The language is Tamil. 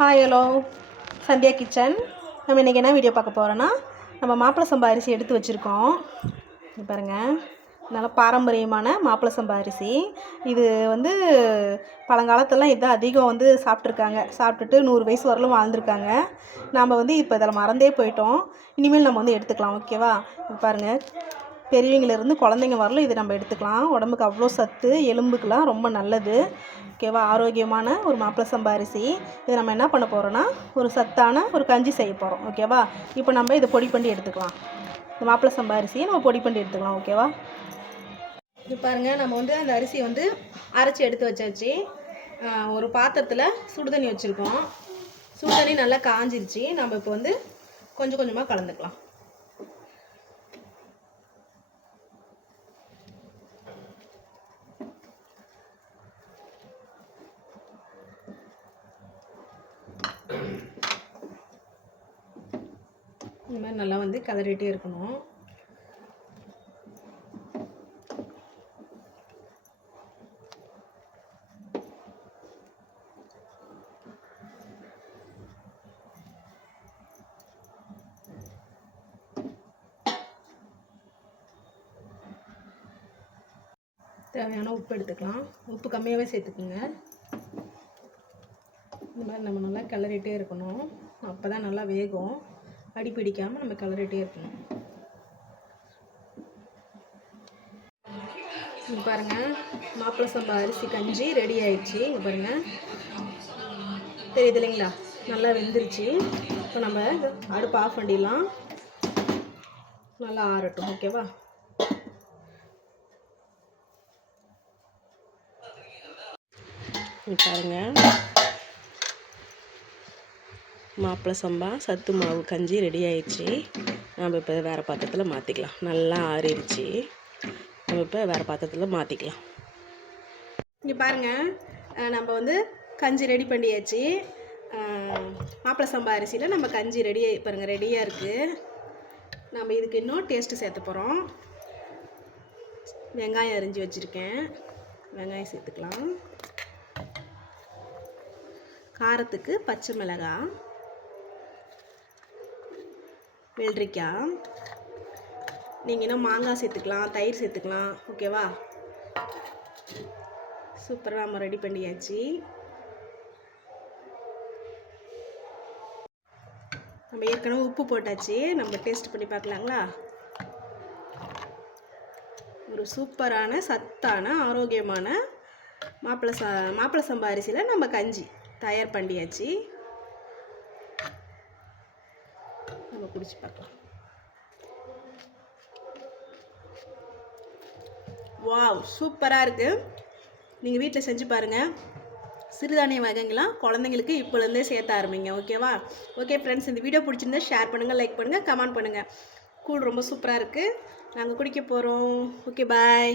Hi hello Sandhya kitchen. நம்ம இன்றைக்கி என்ன வீடியோ பார்க்க போகிறோன்னா நம்ம மாப்பிள சம்பா அரிசி எடுத்து வச்சுருக்கோம். பாருங்கள் நல்ல பாரம்பரியமான மாப்பிள சம்பா அரிசி. இது வந்து பழங்காலத்துலலாம் இதான் அதிகம் வந்து சாப்பிட்ருக்காங்க சாப்பிட்டுட்டு நூறு வயசு வரலும் வாழ்ந்திருக்காங்க. நாம் வந்து இப்போ இதில் மறந்தே போயிட்டோம். இனிமேல் நம்ம வந்து எடுத்துக்கலாம் ஓகேவா பாருங்கள் பெரியவங்கலேருந்து குழந்தைங்க வரலும் இது நம்ம எடுத்துக்கலாம். உடம்புக்கு அவ்வளோ சத்து எலும்புக்கெலாம் ரொம்ப நல்லது. ஓகேவா ஆரோக்கியமான ஒரு மாப்பிள சம்பா அரிசி இதை நம்ம என்ன பண்ண போகிறோன்னா ஒரு சத்தான ஒரு கஞ்சி செய்ய போகிறோம் ஓகேவா இப்போ நம்ம இதை பொடி பண்ணி எடுத்துக்கலாம். இந்த மாப்பிள சம்பா அரிசியை நம்ம பொடி பண்ணி எடுத்துக்கலாம். ஓகேவா இது பாருங்கள் நம்ம வந்து அந்த அரிசியை வந்து அரைச்சி எடுத்து வச்சாச்சு. ஒரு பாத்திரத்தில் சுடுதண்ணி வச்சுருக்கோம். சுடுதண்ணி நல்லா காஞ்சிருச்சு. நம்ம இப்போ வந்து கொஞ்சம் கொஞ்சமாக கலந்துக்கலாம். இந்த மாதிரி நல்லா வந்து கதறிட்டே இருக்கணும். தேவையான உப்பு எடுத்துக்கலாம். உப்பு கம்மியாகவே சேர்த்துக்குங்க. இந்த மாதிரி நம்ம நல்லா கிளறிட்டே இருக்கணும். அப்போ தான் நல்லா வேகும். அடி பிடிக்காமல் நம்ம கிளறிட்டே இருக்கணும். இங்கே பாருங்க மாப்பிள சம்பா அரிசி கஞ்சி ரெடி ஆயிடுச்சு. இங்கே பாருங்க. தெரியுது இல்லைங்களா? நல்லா வெந்துருச்சு. இப்போ நம்ம அடுப்பு ஆஃப் பண்ணிடலாம். நல்லா ஆறட்டும் ஓகேவா பாருங்கள் மாப்பிள்ளை மாப்பிள சம்பா சத்து மாவு கஞ்சி ரெடி ஆயிடுச்சு. நம்ம இப்போ வேறு பாத்திரத்தில் மாற்றிக்கலாம் நல்லா ஆறிடுச்சு. நம்ம இப்போ வேறு பாத்திரத்தில் மாற்றிக்கலாம் இங்கே பாருங்கள் நம்ம வந்து கஞ்சி ரெடி பண்ணியாச்சு. மாப்பிள்ளை மாப்பிள சம்பா அரிசியில் நம்ம கஞ்சி ரெடி பாருங்கள் ரெடியாக இருக்குது நம்ம இதுக்கு இன்னும் டேஸ்ட்டு சேர்த்த போகிறோம் வெங்காயம் அரிஞ்சு வச்சுருக்கேன். வெங்காயம் சேர்த்துக்கலாம். காரத்துக்கு பச்சை மிளகாய். வெள்ளரிக்காய் நீங்கள் இன்னும் மாங்காய் சேர்த்துக்கலாம் தயிர் சேர்த்துக்கலாம். ஓகேவா சூப்பராக நம்ம ரெடி பண்ணியாச்சு. நம்ம ஏற்கனவே உப்பு போட்டாச்சு. நம்ம டேஸ்ட் பண்ணி பார்க்கலாங்களா? ஒரு சூப்பரான சத்தான ஆரோக்கியமான மாப்பிள சா மாப்பிள சம்பா அரிசியில் நம்ம கஞ்சி தயார் பண்ணியாச்சு. நம்ம குடிச்சு பார்க்கலாம். வாவ் சூப்பராக இருக்குது நீங்கள் வீட்டில் செஞ்சு பாருங்கள் சிறுதானிய வகைங்களாம் குழந்தைங்களுக்கு இப்போலேருந்தே சேர்த்த ஆரம்பிங்க. ஓகேவா ஓகே ஃப்ரெண்ட்ஸ் இந்த வீடியோ பிடிச்சிருந்தா ஷேர் பண்ணுங்கள் லைக் பண்ணுங்கள் கமெண்ட் பண்ணுங்கள் கூழ் ரொம்ப சூப்பராக இருக்குது நாங்கள் குடிக்க போகிறோம் ஓகே பாய்